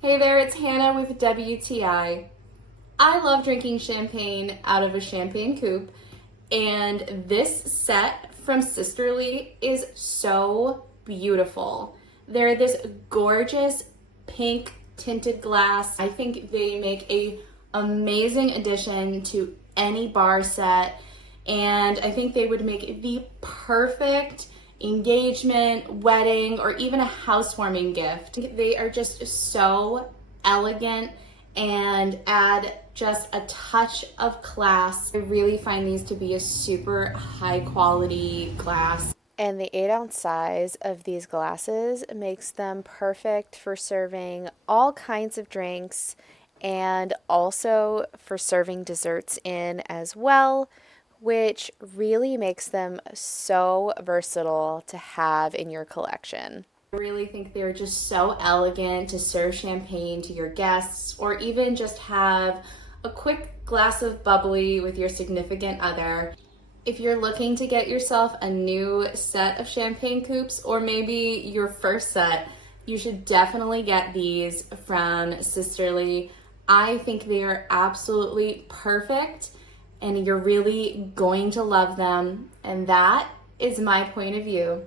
Hey there, it's Hannah with WTI. I love drinking champagne out of a champagne coupe, and this set from Sisterly is so beautiful. They're this gorgeous pink tinted glass. I think they make a amazing addition to any bar set, and I think they would make the perfect engagement, wedding, or even a housewarming gift. They are just so elegant and add just a touch of class. I really find these to be a super high quality glass. And the 8-ounce size of these glasses makes them perfect for serving all kinds of drinks and also for serving desserts in as well, which really makes them so versatile to have in your collection. I really think they're just so elegant to serve champagne to your guests, or even just have a quick glass of bubbly with your significant other. If you're looking to get yourself a new set of champagne coupes, or maybe your first set, you should definitely get these from Sisterly. I think they are absolutely perfect, and you're really going to love them, and that is my point of view.